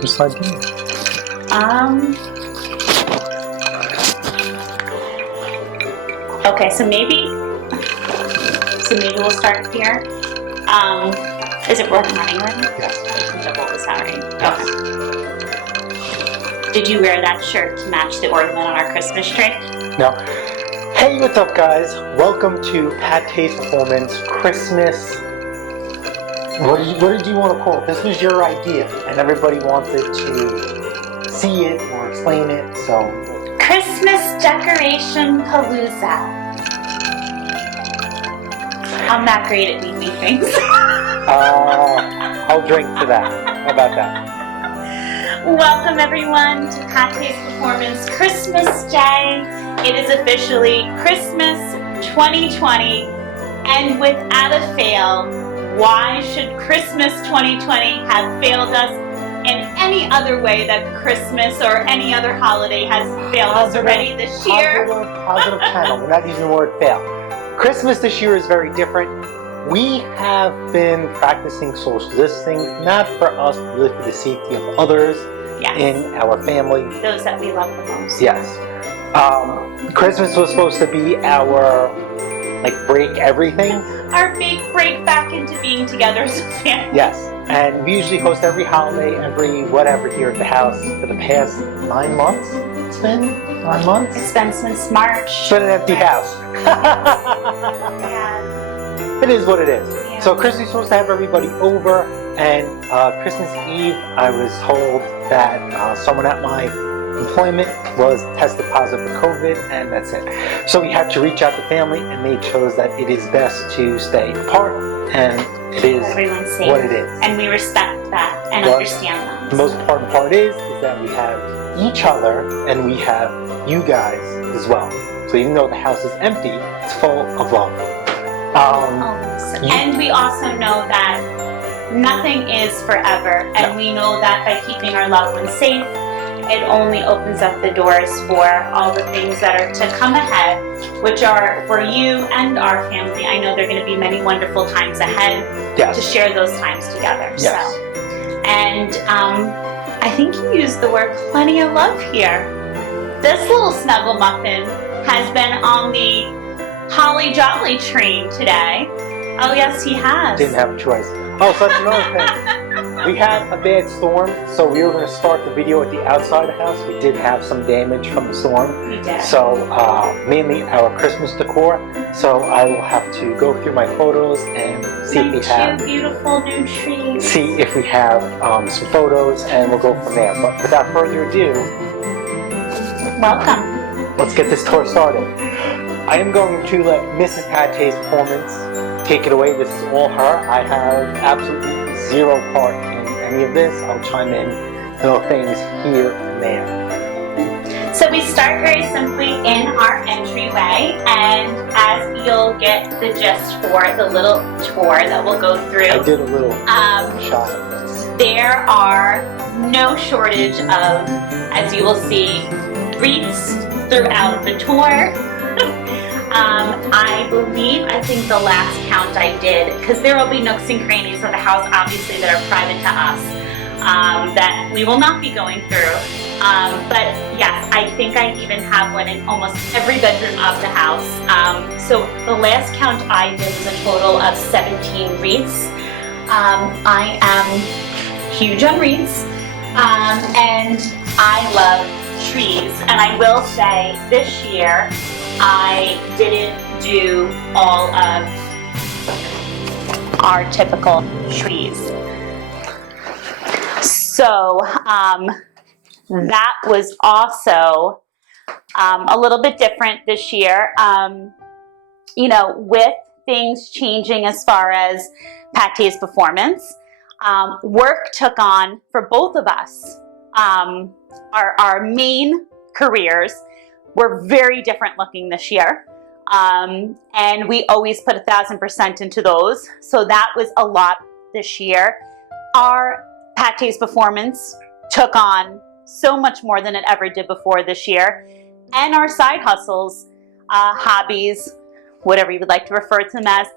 Which side do you? Okay, so maybe we'll start here. Is it running already? Yes. I can double this out, right? Yes. Okay. Did you wear that shirt to match the ornament on our Christmas tree? No. Hey, what's up, guys? Welcome to PATTAY'S Performance Christmas. What did you want to call it? This was your idea, and everybody wanted to see it or explain it, so. Christmas decoration palooza. I'm not great at naming things. I'll drink to that. How about that? Welcome everyone to PATTAY'S Performance Christmas Day. It is officially Christmas 2020, and without a fail, why should Christmas 2020 have failed us in any other way that Christmas or any other holiday has failed us already this year? Positive channel. We're not using the word fail. Christmas this year is very different. We have been practicing social distancing, not for us, but really for the safety of others in our family. Those that we love the most. Yes. Christmas was supposed to be our, break everything. Our big break back into being together as a family. Yes. And we usually host every holiday, every whatever here at the house for the past 9 months. It's been 9 months? It's been since March. It's been an empty house. Yeah. It is what it is. Yeah. So Christmas was supposed to have everybody over, and Christmas Eve I was told that someone at my employment was tested positive for COVID, and that's it. So we had to reach out to family, and they chose that it is best to stay apart, and it is what it is. And we respect that and understand that. The most important part is that we have each other, and we have you guys as well. So even though the house is empty, it's full of love. And we also know that nothing is forever, and we know that by keeping our loved ones safe, it only opens up the doors for all the things that are to come ahead, which are for you and our family. I know there are going to be many wonderful times ahead to share those times together. Yes. So, and I think you used the word plenty of love here. This little snuggle muffin has been on the Holly Jolly train today. Oh yes, he has. Didn't have a choice. Oh, so that's another thing. We had a bad storm, so we were going to start the video at the outside of the house. We did have some damage from the storm. We did. So mainly our Christmas decor. So I will have to go through my photos and see if we have two beautiful new trees. See if we have some photos, and we'll go from there. But without further ado, welcome. Let's get this tour started. I am going to let Mrs. Pattay's Performance take it away. This is all her. I have absolutely zero part in any of this. I'll chime in little things here and there. So we start very simply in our entryway, and as you'll get the gist for the little tour that we'll go through. I did a little shot of this. There are no shortage of, as you will see, wreaths throughout the tour. I think the last count I did, because there will be nooks and crannies of the house, obviously, that are private to us, that we will not be going through. But yes, I think I even have one in almost every bedroom of the house. So the last count I did was a total of 17 wreaths. I am huge on wreaths, and I love trees. And I will say, this year, I didn't do all of our typical trees. So that was also a little bit different this year. You know, with things changing as far as PATTAY'S Performance, work took on, for both of us, our main careers were very different looking this year. And we always put 1,000% into those. So that was a lot this year. Our PATTAY'S Performance took on so much more than it ever did before this year. And our side hustles, hobbies, whatever you would like to refer to them as,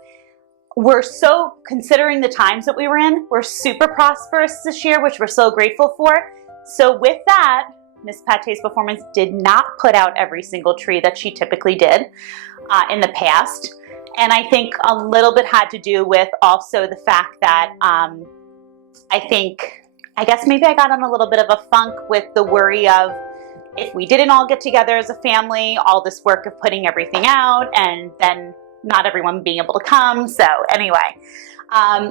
considering the times that we were in, we're super prosperous this year, which we're so grateful for. So with that, Miss Pattay's Performance did not put out every single tree that she typically did in the past. And I think a little bit had to do with also the fact that I guess maybe I got on a little bit of a funk with the worry of if we didn't all get together as a family, all this work of putting everything out and then not everyone being able to come. So anyway,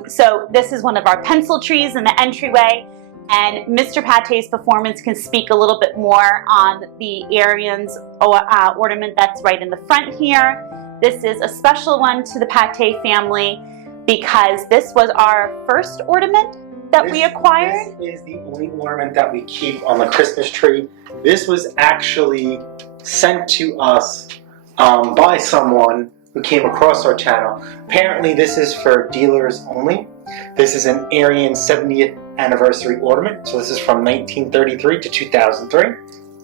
so this is one of our pencil trees in the entryway, and Mr. Pattay's Performance can speak a little bit more on the Arians ornament that's right in the front here. This is a special one to the Pattay family because this was our first ornament that we acquired. This is the only ornament that we keep on the Christmas tree. This was actually sent to us by someone who came across our channel. Apparently this is for dealers only. This is an Arian 70th anniversary ornament. So this is from 1933 to 2003.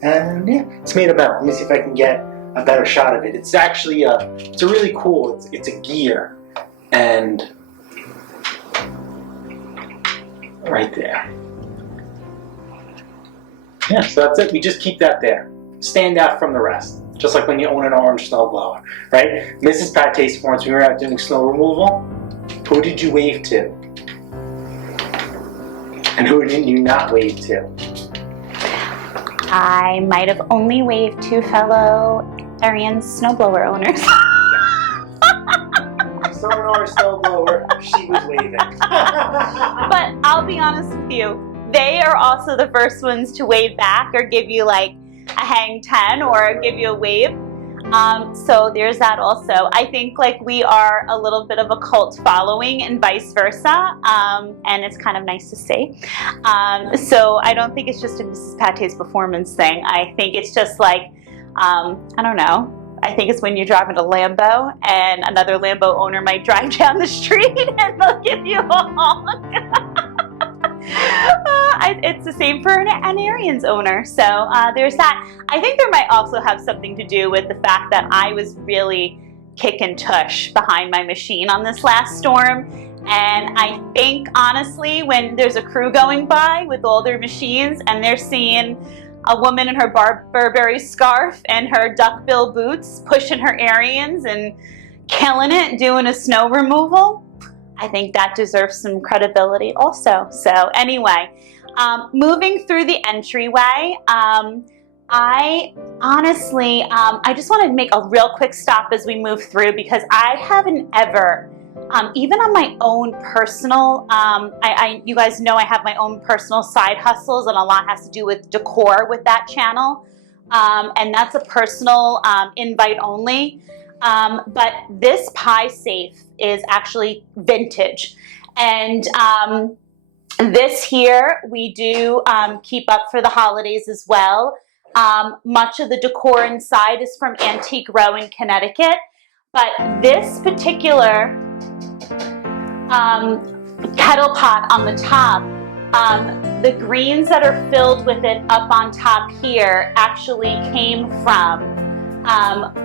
And yeah, it's made of metal. Let me see if I can get a better shot of it. It's actually it's a really cool, it's a gear. And right there. Yeah, so that's it. We just keep that there. Stand out from the rest. Just like when you own an orange snowblower, right? Mrs. Pattay's Performance, when we were out doing snow removal, who did you wave to? And who did you not wave to? I might have only waved to fellow Arian snowblower owners. Saw an orange snowblower, she was waving. But I'll be honest with you, they are also the first ones to wave back or give you like a hang 10 or give you a wave. So there's that also. I think like we are a little bit of a cult following and vice versa, and it's kind of nice to see. So I don't think it's just a Mrs. Pattay's Performance thing. I think it's just like, I don't know. I think it's when you're driving a Lambo and another Lambo owner might drive down the street and they'll give you a honk. It's the same for an Arians owner. So there's that. I think there might also have something to do with the fact that I was really kick and tush behind my machine on this last storm. And I think honestly, when there's a crew going by with all their machines and they're seeing a woman in her Burberry scarf and her duckbill boots pushing her Arians and killing it doing a snow removal, I think that deserves some credibility also. So anyway, moving through the entryway, I honestly, I just want to make a real quick stop as we move through because I haven't ever, even on my own personal, you guys know I have my own personal side hustles and a lot has to do with decor with that channel. And that's a personal invite only. But this pie safe is actually vintage. And this here we do keep up for the holidays as well. Much of the decor inside is from Antique Row in Connecticut. But this particular kettle pot on the top, the greens that are filled with it up on top here actually came from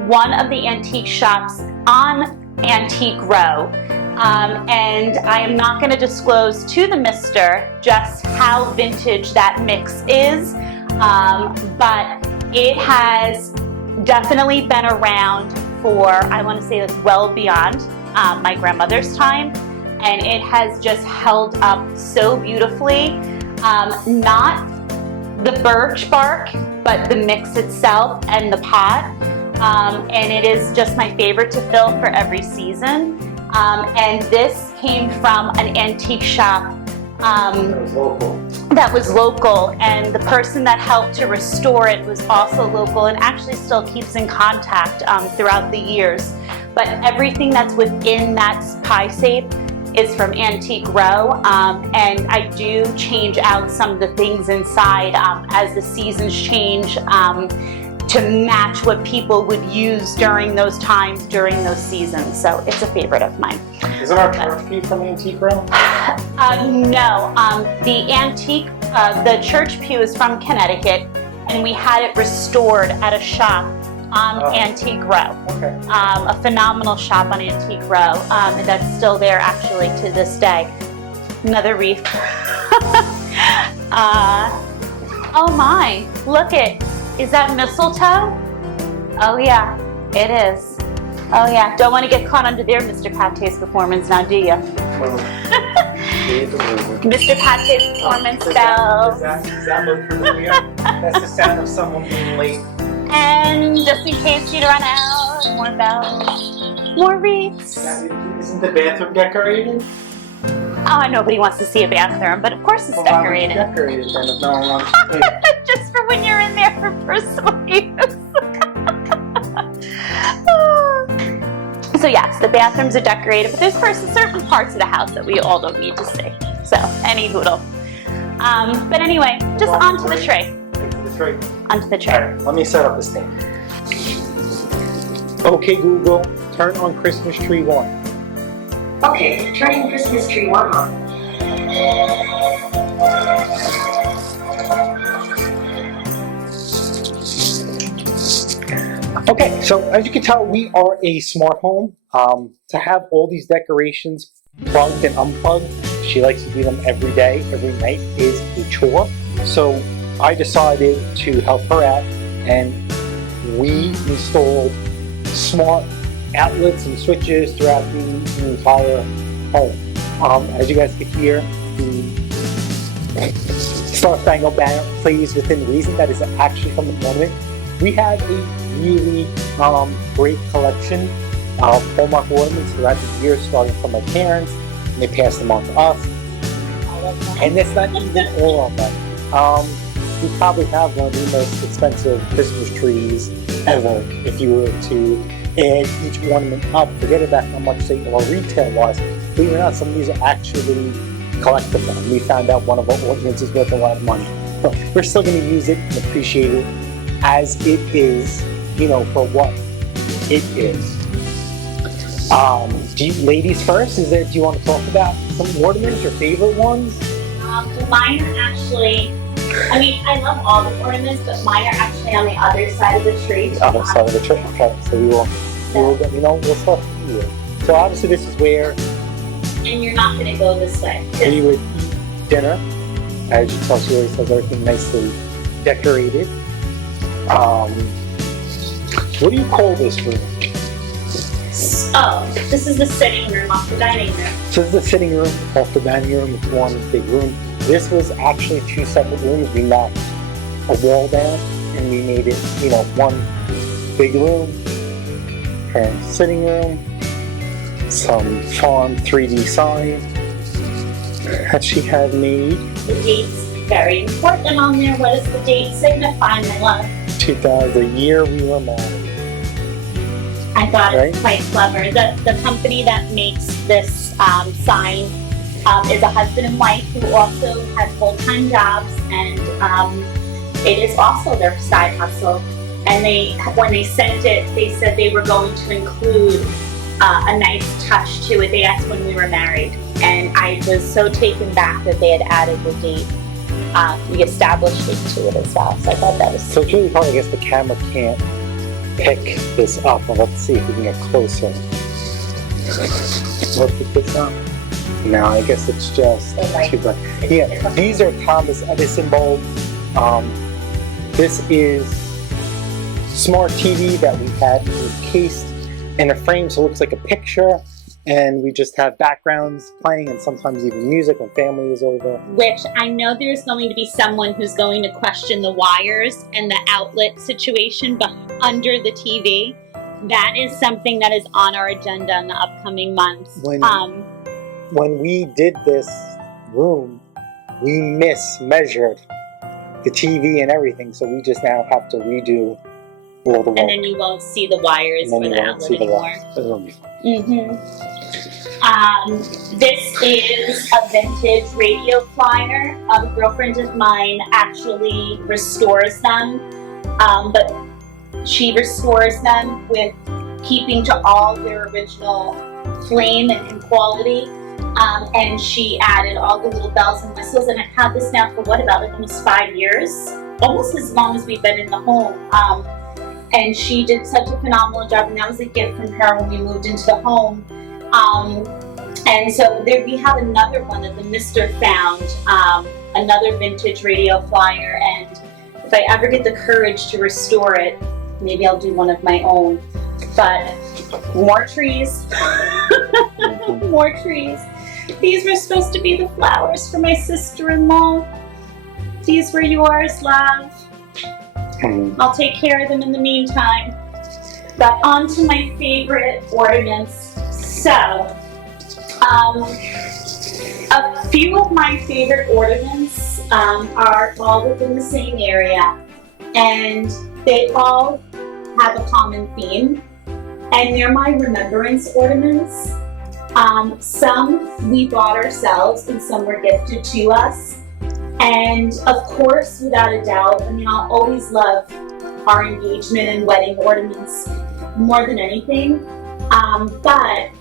one of the antique shops on Antique Row. And I am not going to disclose to the mister just how vintage that mix is, but it has definitely been around for, I want to say it's well beyond my grandmother's time, and it has just held up so beautifully. Not the birch bark, but the mix itself and the pot. And it is just my favorite to fill for every season. And this came from an antique shop that was local, and the person that helped to restore it was also local and actually still keeps in contact throughout the years. But everything that's within that pie safe is from Antique Row, and I do change out some of the things inside as the seasons change to match what people would use during those times, during those seasons. So it's a favorite of mine. Isn't our church pew from Antique Row? No, the church pew is from Connecticut, and we had it restored at a shop Antique Row. Okay. A phenomenal shop on Antique Row, and that's still there actually to this day. Another wreath. Oh my, look is that mistletoe? Oh yeah, it is. Oh yeah, don't want to get caught under there, Mr. Pattay's performance now, do you? Mr. Pattay's performance bells. Does that look familiar? That's the sound of someone being late. And just in case you'd run out, more bells, more wreaths. Isn't the bathroom decorated? Oh, nobody wants to see a bathroom, but of course it's decorated. Decorated then if no one wants to see it. Just for when you're in there for personal use. So yes, the bathrooms are decorated, but there's certain parts of the house that we all don't need to see. So, any hoodle. But anyway, just onto the tray. Onto the tray. Alright, let me set up the stand. Okay, Google, turn on Christmas tree 1. Okay, turning Christmas tree 1 on. Okay, so as you can tell, we are a smart home. To have all these decorations plugged and unplugged, she likes to do them every day, every night is a chore. So I decided to help her out, and we installed smart outlets and switches throughout the entire home. As you guys can hear, the Star Spangled Banner plays within reason. That is actually from the Ornament. We have a really great collection of Hallmark ornaments throughout the years, starting from my parents, and they passed them on to us. And that's not even all of them. We probably have one of the most expensive Christmas trees ever if you were to add each ornament up. Forget about how much they are retail-wise. Believe it or not, some of these are actually collectible. We found out one of our ornaments is worth a lot of money. But we're still going to use it and appreciate it as it is, you know, for what it is. Ladies first, do you want to talk about some ornaments, your favorite ones? Mine are actually, I mean, I love all the ornaments, but mine are actually on the other side of the tree. The other side of the tree, okay. So we'll start here. So obviously this is where and you're not going to go this way. we would eat dinner. As you tell, she always has everything nicely decorated. What do you call this room? Oh, this is the sitting room off the dining room. So this is the sitting room off the dining room. It's one big room. This was actually 2 separate rooms. We knocked a wall down and we made it, you know, one big room. Her sitting room. Some fun 3D sign that she had made. The date's very important on there. What does the date signify, my love? 2000, the year we were married. I thought it's quite clever. The company that makes this sign is a husband and wife who also have full-time jobs, and it is also their side hustle. And when they sent it, they said they were going to include a nice touch to it. They asked when we were married, and I was so taken back that they had added the date. We established it to it as well, so I thought that was so it's really hard. I guess the camera can't pick this up. Well, let's see if we can get closer. Let's pick this up. No, I guess it's just too bright. Yeah, these are Thomas Edison bulbs. This is smart TV that we had encased in a frame, so it looks like a picture. And we just have backgrounds playing and sometimes even music when family is over. Which I know there's going to be someone who's going to question the wires and the outlet situation under the TV. That is something that is on our agenda in the upcoming months. When we did this room, we mismeasured the TV and everything, so we just now have to redo all the work. And then you won't see the wires for the outlet anymore. This is a vintage radio flyer. A girlfriend of mine actually restores them, but she restores them with keeping to all their original flame and quality, and she added all the little bells and whistles, and I've had this now for what, about like almost 5 years? Almost as long as we've been in the home. and she did such a phenomenal job, and that was a gift from her when we moved into the home. And so there we have another one that the Mister found, another vintage radio flyer, and if I ever get the courage to restore it, maybe I'll do one of my own. But more trees, more trees. These were supposed to be the flowers for my sister-in-law. These were yours, love. I'll take care of them in the meantime. But on to my favorite ornaments. So, a few of my favorite ornaments are all within the same area, and they all have a common theme, and they're my remembrance ornaments. Some we bought ourselves and some were gifted to us. And of course, without a doubt, I mean, I'll always love our engagement and wedding ornaments more than anything. But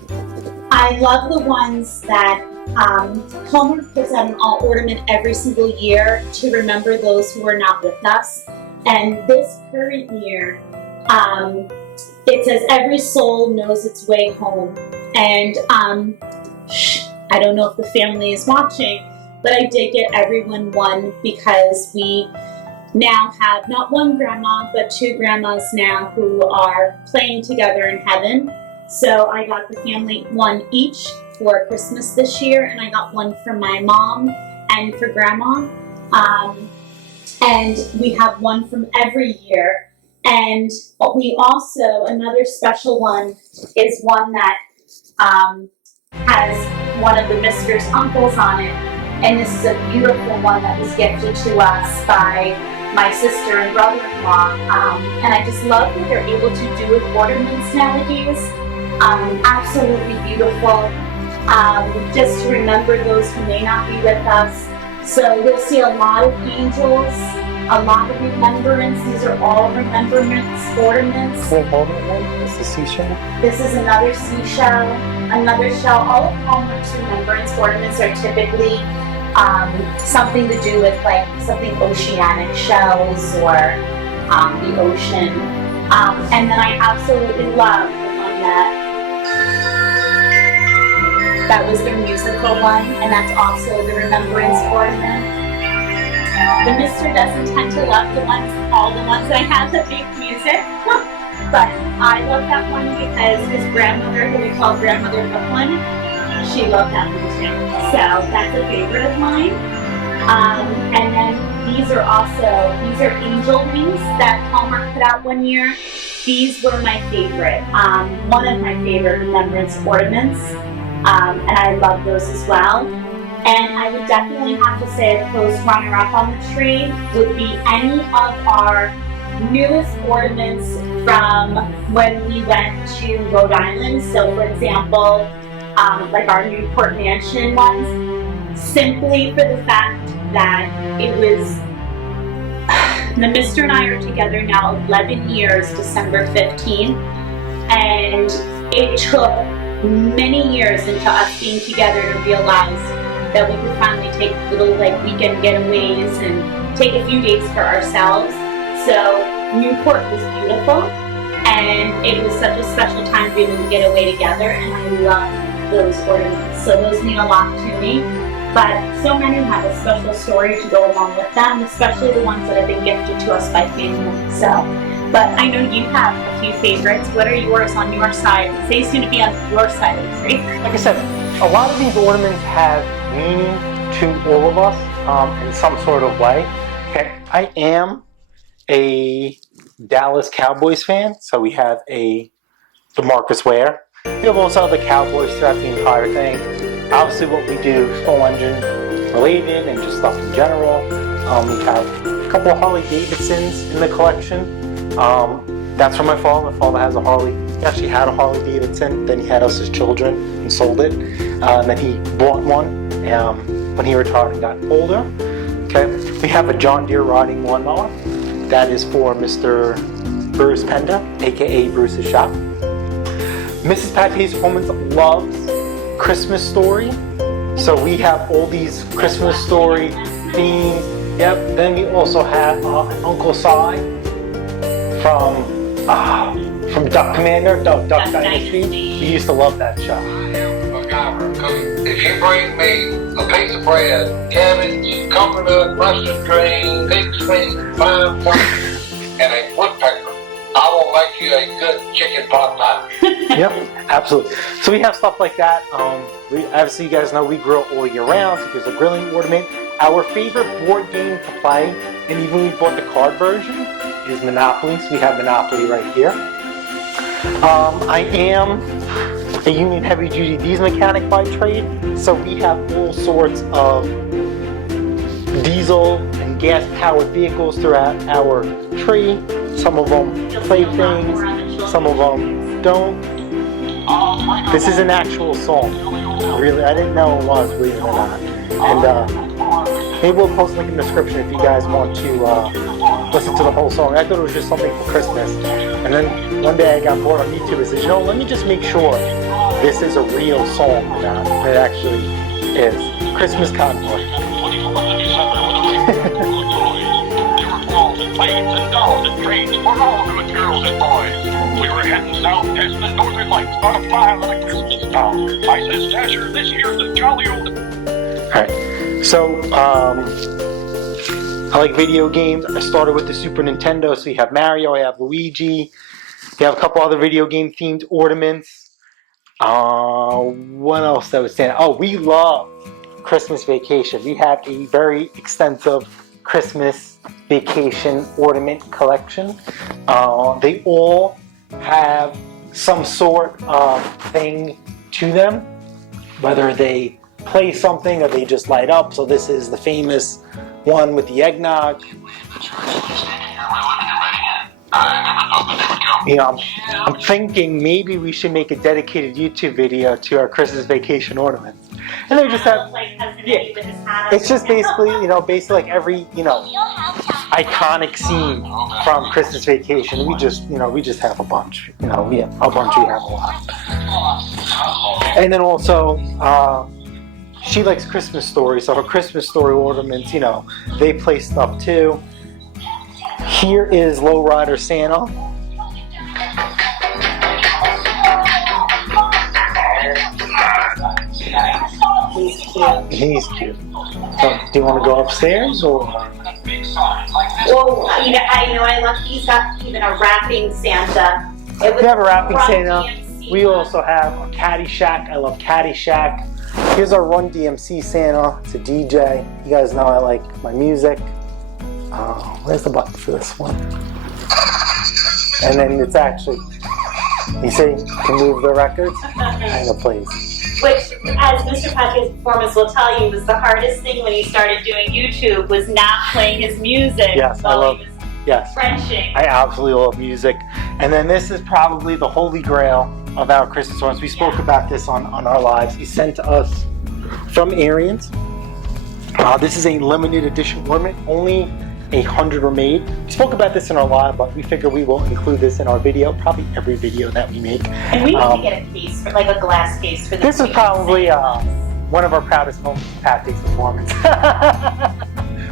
I love the ones that Hallmark puts out an all ornament every single year to remember those who are not with us. And this current year, it says every soul knows its way home. And I don't know if the family is watching, but I did get everyone one because we now have not one grandma, but two grandmas now who are playing together in heaven. So I got the family one each for Christmas this year, and I got one for my mom and for grandma. And we have one from every year. And we also, another special one is one that has one of the Mister's uncles on it. And this is a beautiful one that was gifted to us by my sister and brother-in-law. And I just love what they're able to do with ornaments nowadays. Absolutely beautiful. Just to remember those who may not be with us. So you'll see a lot of angels, a lot of remembrance. These are all remembrance ornaments. What ornament one? Is the seashell? This is another seashell, another shell. All of Hallmark's remembrance ornaments are typically something to do with like something oceanic, shells or the ocean. And then I absolutely love the one that was their musical one, and that's also the remembrance ornament. The Mister doesn't tend to love all the ones that I have that make music, but I love that one because his grandmother, who we call Grandmother Brooklyn, she loved that one too. So that's a favorite of mine. And then these are angel wings that Hallmark put out one year. These were my favorite, one of my favorite remembrance ornaments, and I love those as well. And I would definitely have to say a close runner-up on the tree would be any of our newest ornaments from when we went to Rhode Island. So for example, like our Newport Mansion ones, simply for the fact that it was, the Mister and I are together now 11 years, December 15th, and it took many years into us being together to realize that we could finally take little like weekend getaways and take a few days for ourselves. So Newport was beautiful, and it was such a special time to be able to get away together, and I love those ornaments. So those mean a lot to me, but so many have a special story to go along with them, especially the ones that have been gifted to us by family. So, but I know you have a few favorites. What are yours on your side? They seem to be on your side of the tree. Like I said, a lot of these ornaments have meaning to all of us in some sort of way. Okay, I am a Dallas Cowboys fan, so we have a DeMarcus Ware. We have also the Cowboys throughout the entire thing. Obviously what we do is full engine related and just stuff in general. We have a couple of Harley Davidsons in the collection. That's from my father. My father has a Harley. He actually had a Harley Davidson, then he had us as children and sold it. And then he bought one when he retired and got older. Okay, we have a John Deere riding lawnmower. That is for Mr. Bruce Pender, aka Bruce's shop. Mrs. PATTAY'S loves Christmas Story, so we have all these Christmas Story themes. Yep. Then we also have Uncle Si from From Duck Commander, Duck Dynasty. We used to love that show. If you bring me a piece of bread, cabbage, coconut, mustard green, pig's feet, fine pumpkin, and a woodpecker, I will make you a good chicken pot pie. Yep, absolutely. So we have stuff like that. Obviously, you guys know we grill all year round. So there's a grilling ornament. Our favorite board game to play, and even we bought the card version, is Monopoly. So we have Monopoly right here. I am a union heavy-duty diesel mechanic by trade, so we have all sorts of diesel and gas-powered vehicles throughout our trade. Some of them play things, some of them don't. This is an actual song. Really, I didn't know it was, believe it or not. And maybe we'll post a link in the description if you guys want to listen to the whole song. I thought it was just something for Christmas. And then one day I got bored on YouTube and said, you know, let me just make sure this is a real song. And it actually is. Christmas Convoy. Planes and dolls and trains for all good girls and boys. We were heading south past the northern lights on a fire on a Christmas town. I says, Dasher, this here's the jolly old... Alright, so I like video games. I started with the Super Nintendo, so you have Mario, I have Luigi. You have a couple other video game themed ornaments. What else that was standing? Oh, we love Christmas Vacation. We have a very extensive Christmas Vacation ornament collection. They all have some sort of thing to them, whether they play something or they just light up. So this is the famous one with the eggnog. You know, I'm thinking maybe we should make a dedicated YouTube video to our Christmas Vacation ornaments. And they just have, yeah, it's just basically, you know, like every, you know, iconic scene from Christmas Vacation. We just, you know, we just have a bunch. You know, we have a bunch, we have a lot. And then also, she likes Christmas stories, so her Christmas story ornaments, you know, they play stuff too. Here is Lowrider Santa. He's cute. So, do you want to go upstairs or? Well, I love. He's got even a wrapping Santa. We have a wrapping Santa. We also have a Caddyshack. I love Caddyshack. Here's our Run DMC Santa. It's a DJ. You guys know I like my music. Where's the button for this one? And then it's actually, you see, you can move the records and it plays. Which, as Mr. Pattay's performance will tell you, was the hardest thing when he started doing YouTube, was not playing his music while he was Frenching. I absolutely love music. And then this is probably the holy grail of our Christmas ornaments. We spoke about this on our lives. He sent to us from Arians. This is a limited edition ornament. Only 100 were made. We spoke about this in our live, but we figure we will include this in our video, probably every video that we make. And we need to get a case, like a glass case for this. This is probably one of our proudest moments of PATTAY'S performance.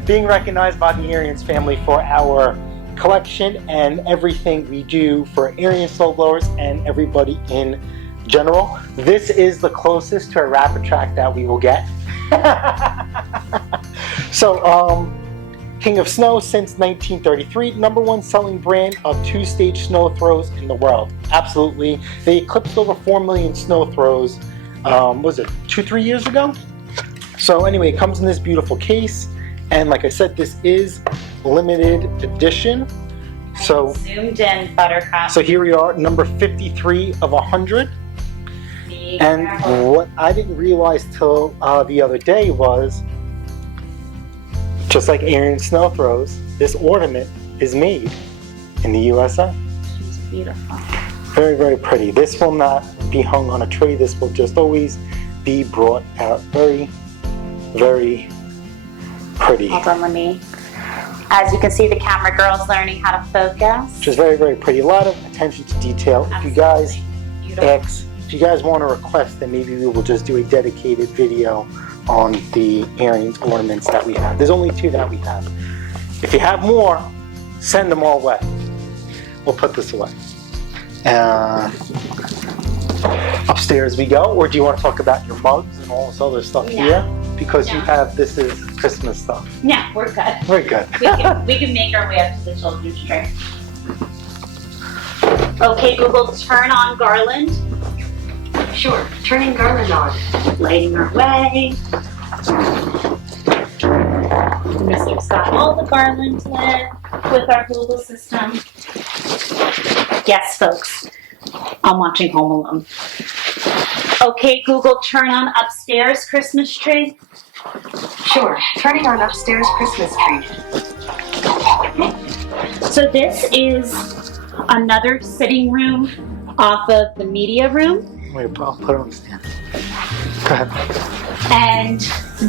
Being recognized by the Arians family for our collection and everything we do for Arian snowblowers and everybody in general. This is the closest to a rapid track that we will get. So, King of Snow since 1933, #1 selling brand of two-stage snow throws in the world. Absolutely. They eclipsed over 4 million snow throws, was it 2-3 years ago? So anyway, it comes in this beautiful case. And like I said, this is limited edition. So zoomed in, Buttercup. So here we are, number 53 of 100. And what I didn't realize till the other day was, just like Arian snow throws, this ornament is made in the USA. She's beautiful. Very, very pretty. This will not be hung on a tree. This will just always be brought out. Very, very pretty. Hold on, let me. As you can see, the camera girl's learning how to focus. Just very, very pretty. A lot of attention to detail. If you guys if you guys want to request, then maybe we will just do a dedicated video on the Arian ornaments that we have. There's only 2 that we have. If you have more, send them our way. we'll put this away. Upstairs we go, or do you want to talk about your mugs and all this other stuff here? Because you have, this is Christmas stuff. Yeah, we're good. We're good. We can make our way up to the children's tree. Okay, Google, turn on garland. Sure, turning garland on. Lighting our way. Mr. got all the garland lit with our Google system. Yes, folks, I'm watching Home Alone. Okay, Google, turn on upstairs Christmas tree. Sure, turning on upstairs Christmas tree. So this is another sitting room off of the media room. Wait, I'll put it on the stand. Go ahead. And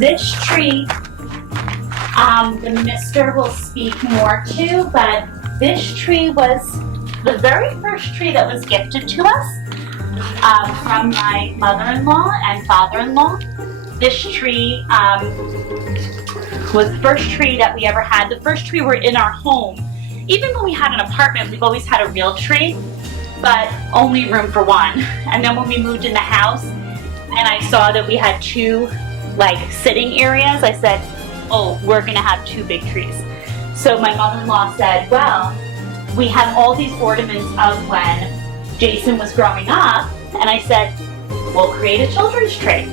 this tree, the mister will speak more to, but this tree was the very first tree that was gifted to us from my mother-in-law and father-in-law. This tree was the first tree that we ever had. The first tree were in our home. Even when we had an apartment, we've always had a real tree, but only room for one. And then when we moved in the house and I saw that we had two like sitting areas, I said, oh, we're gonna have two big trees. So my mother-in-law said, well, we have all these ornaments of when Jason was growing up, and I said, we'll create a children's tree.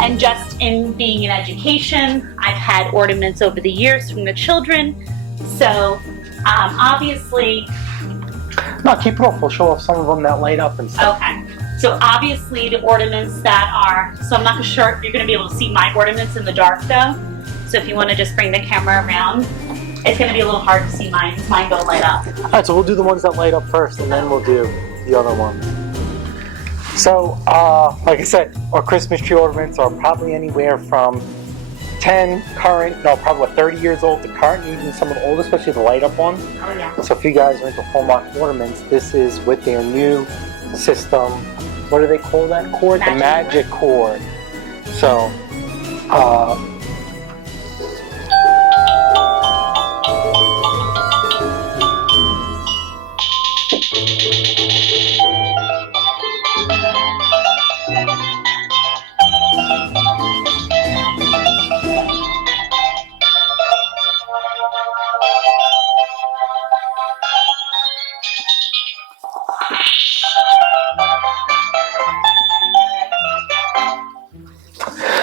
And just in being in education, I've had ornaments over the years from the children. So obviously... No, keep it off. We'll show off some of them that light up and stuff. Okay. So obviously the ornaments that are... So I'm not sure if you're going to be able to see my ornaments in the dark though. So if you want to just bring the camera around, it's going to be a little hard to see mine because mine don't light up. Alright, so we'll do the ones that light up first and then we'll do the other ones. So, like I said, our Christmas tree ornaments are probably anywhere from 10 current, no, probably 30 years old to current, even some of the old, especially the light up ones. Oh yeah. So if you guys are into HALLMARK ornaments, this is with their new system. What do they call that cord? The magic cord. So,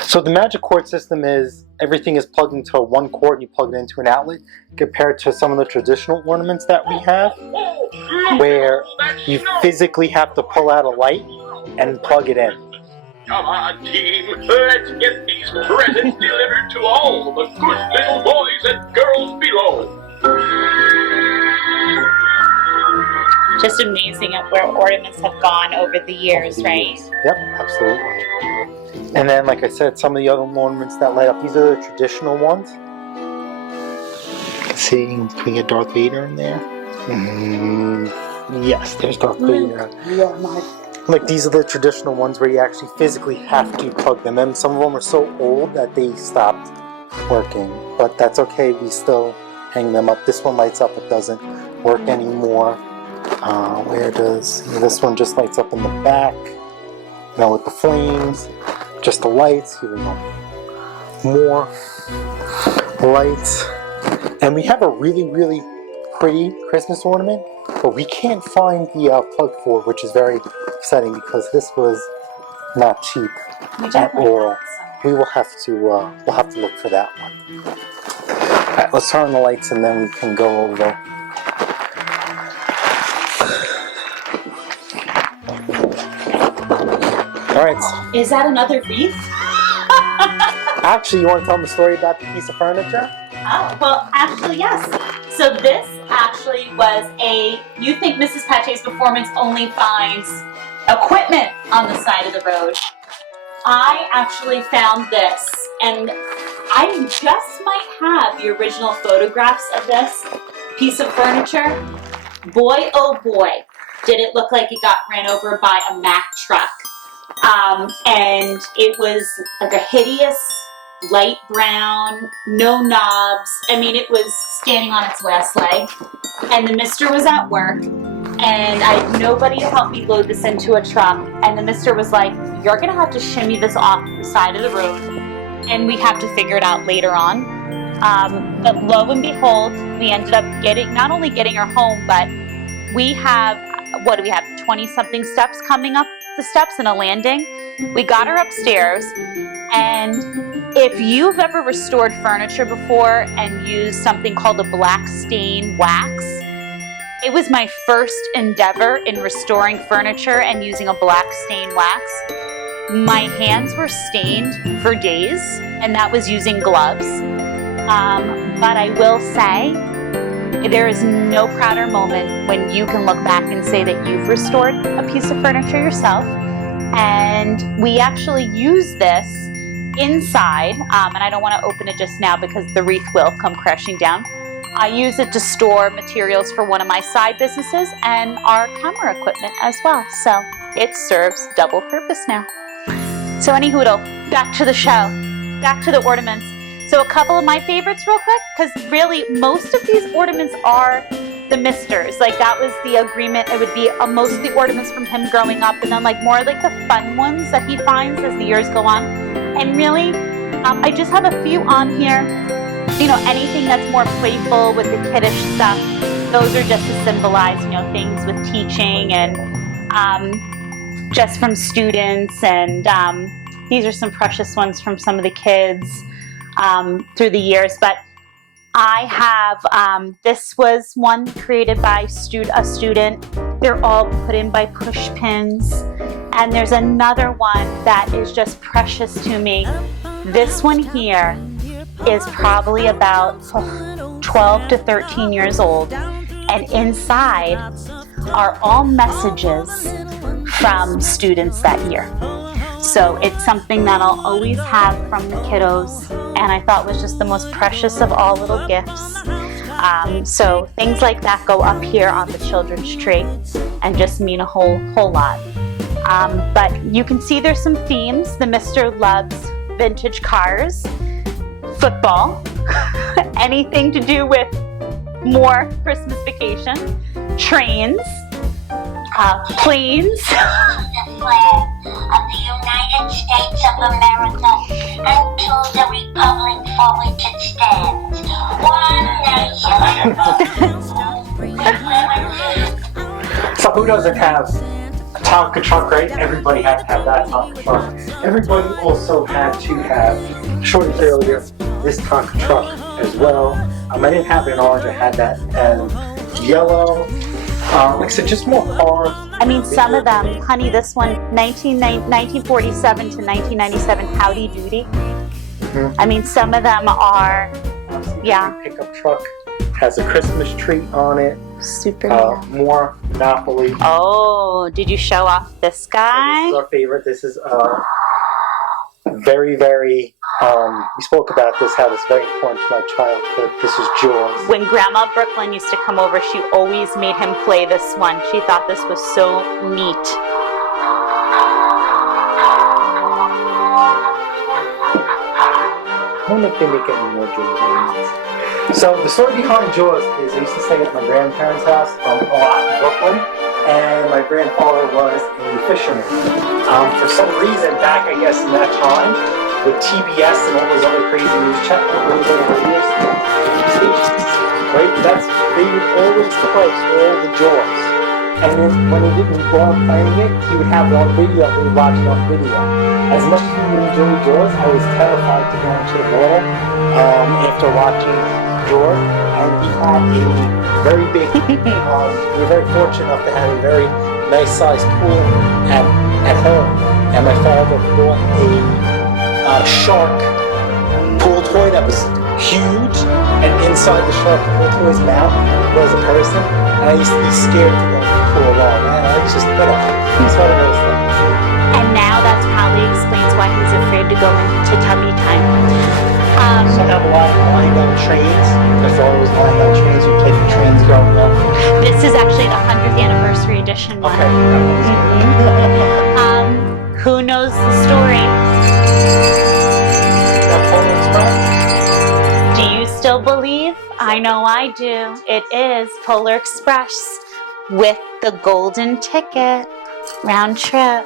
So the magic cord system is everything is plugged into one cord and you plug it into an outlet, compared to some of the traditional ornaments that we have where you physically have to pull out a light and plug it in. Come on, team. Let's get these presents delivered to all the good little boys and girls below. Just amazing at where ornaments have gone over the years, right? Yep, absolutely. And then, like I said, some of the other ornaments that light up, these are the traditional ones. Let's see, can we get Darth Vader in there? Yes, there's Darth Vader. Like, these are the traditional ones where you actually physically have to plug them in. Some of them are so old that they stopped working, but that's okay, we still hang them up. This one lights up, it doesn't work anymore. Where does, this one just lights up in the back, with the flames, just the lights. Here we go, more lights. And we have a really, really pretty Christmas ornament, but we can't find the plug for it, which is very upsetting because this was not cheap at all. We will have to, we'll have to look for that one. Alright, let's turn on the lights and then we can go over. Alright. Is that another wreath? Actually, you want to tell them a story about the piece of furniture? Oh, well, actually, yes. So this actually was a, you think Mrs. PATTAY'S Performance only finds equipment on the side of the road. I actually found this, and I just might have the original photographs of this piece of furniture. Boy, oh boy, did it look like it got ran over by a Mack truck. And it was like a hideous light brown, no knobs. I mean, it was standing on its last leg. And the mister was at work, and I had nobody to help me load this into a truck. And the mister was like, "You're gonna have to shimmy this off the side of the road, and we have to figure it out later on." But lo and behold, we ended up not only getting her home, but we have, 20-something steps coming up the steps and a landing. We got her upstairs, and if you've ever restored furniture before and used something called a black stain wax, it was my first endeavor in restoring furniture and using a black stain wax. My hands were stained for days, and that was using gloves. But I will say, there is no prouder moment when you can look back and say that you've restored a piece of furniture yourself. And we actually use this inside, and I don't want to open it just now because the wreath will come crashing down. I use it to store materials for one of my side businesses and our camera equipment as well. So it serves double purpose now. So anyhoodle, back to the show, back to the ornaments. So a couple of my favorites real quick, because really most of these ornaments are the misters. Like that was the agreement. It would be most of the ornaments from him growing up, and then like more like the fun ones that he finds as the years go on. And really, I just have a few on here. You know, anything that's more playful with the kiddish stuff, those are just to symbolize, you know, things with teaching and just from students. And these are some precious ones from some of the kids through the years. But I have, this was one created by a student. They're all put in by push pins. And there's another one that is just precious to me. This one here is probably about 12 to 13 years old. And inside are all messages from students that year. So it's something that I'll always have from the kiddos, and I thought was just the most precious of all little gifts. So things like that go up here on the children's tree and just mean a whole lot. But you can see there's some themes. The Mr. loves vintage cars, football, anything to do with more Christmas vacation, trains, planes. The flag of the United States of America and to the republic for which it stands, one nation. So who doesn't have a Tonka truck, right? Everybody had to have that Tonka truck. Everybody also had to have, shortly earlier, this Tonka truck as well. I didn't have it in orange, I had that in yellow. Like I said, just more cars. I mean, some of them, honey, this one, 1947 to 1997, Howdy Doody. Mm-hmm. I mean, some of them are, yeah. Pickup truck has a Christmas tree on it. Super. More Monopoly. Oh, did you show off this guy? So this is our favorite. This is very, very, we spoke about this, how it's very important to my childhood. This is Jaws. When Grandma Brooklyn used to come over, she always made him play this one. She thought this was so neat. I wonder if they make any more Jaws. So the story behind Jaws is I used to stay at my grandparents' house a lot in Brooklyn, and my grandfather was a fisherman. For some reason, back I guess in that time, with TBS and all those other crazy news channels, right? They would always play all the Jaws. And then when he didn't go on playing it, he would have it on video, we would watch it on video. As much as we would enjoy Jaws, I was terrified to go into the water after watching Jaws. And we had a very big, we were very fortunate enough to have a very nice sized pool at home. And my father bought a shark pool toy that was huge, and inside the shark pool toy's mouth was a person, and I used to be scared to go in the pool alone. I was just, whatever. It's one of those things. And now that's probably explains why he's afraid to go into tummy time. So I have a lot of lying on trains. My father was lying on trains. We played the trains growing up. This is actually the 100th anniversary edition one. Okay. Who knows the story? Polar Express? Do you still believe? I know I do. It is Polar Express. with the golden ticket round trip.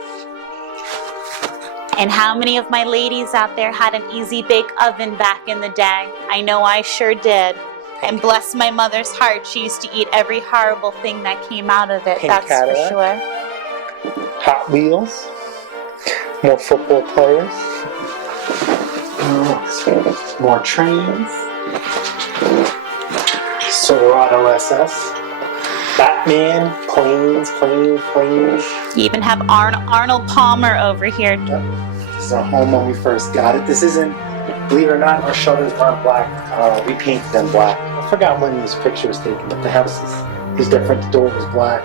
And how many of my ladies out there had an easy bake oven back in the day? I know I sure did. And bless my mother's heart, she used to eat every horrible thing that came out of it, Pink that's Cadillac. for sure. Hot Wheels. More football players. More trains. Silverado SS. Batman. Planes. You even have Arnold Palmer over here. Yep. This is our home when we first got it. This isn't, believe it or not, our shutters weren't black. We painted them black. I forgot when this picture was taken, but the house is different. The door was black.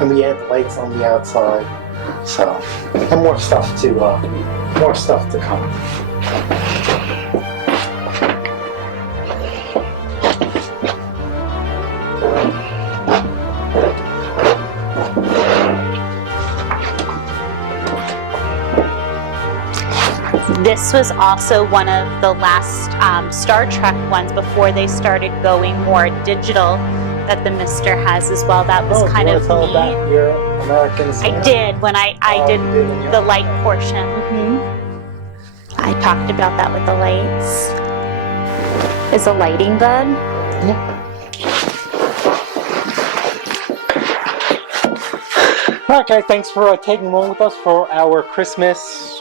And we had the lights on the outside. So, and more stuff to come. This was also one of the last Star Trek ones before they started going more digital that the Mister has as well. That was kind of tell neat. about your American I Santa? did when I did you did in your- the light portion. I talked about that with the lights. Is the lighting good? Yeah. All right, guys. Thanks for tagging along with us for our Christmas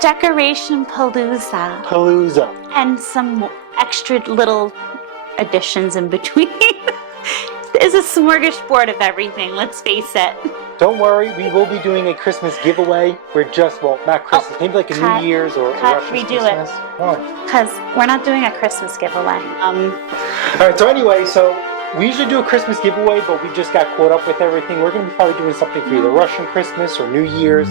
Decoration Palooza. Palooza. And some extra little additions in between. There's a smorgasbord of everything, let's face it. Don't worry, we will be doing a Christmas giveaway. We're just, well, not Christmas, maybe like a cut, New Year's or cut, Russian redo Christmas. Why? Because we're not doing a Christmas giveaway. All right, so anyway, we usually do a Christmas giveaway, but we just got caught up with everything. We're going to be probably doing something for either Russian Christmas or New Year's.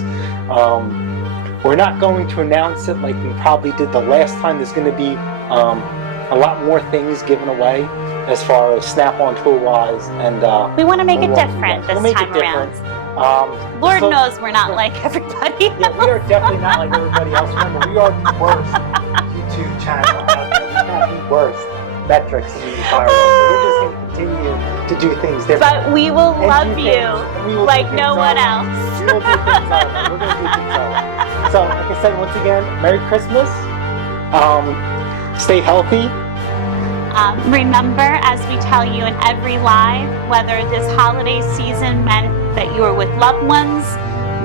We're not going to announce it like we probably did the last time. There's going to be a lot more things given away as far as Snap-on tool-wise. And we want to make it different this time around. Lord knows we're not like everybody else. Yeah, we are definitely not like everybody else. Remember, we are the worst YouTube channel out there. We have the worst metrics in the entire world. So we're just going to continue to do things different. But we will And love do you things- we will do like things no one over. else. We will do things over. We're going to do things over. So, like I said, once again, Merry Christmas. Stay healthy. Remember, as we tell you in every live, whether this holiday season meant that you were with loved ones,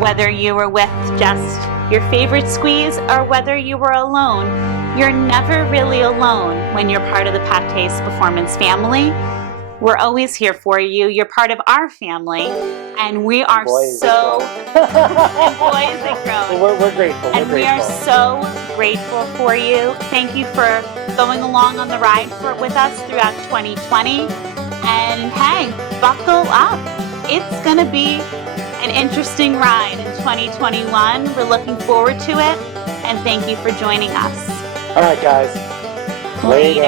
whether you were with just your favorite squeeze, or whether you were alone, you're never really alone when you're part of the PATTAY'S Performance family. We're always here for you. You're part of our family, and we are so and boys and girls. Well, we're grateful. And we are so grateful for you. Thank you for going along on the ride with us throughout 2020. And hey, buckle up. It's going to be an interesting ride in 2021. We're looking forward to it. And thank you for joining us. All right, guys. Later.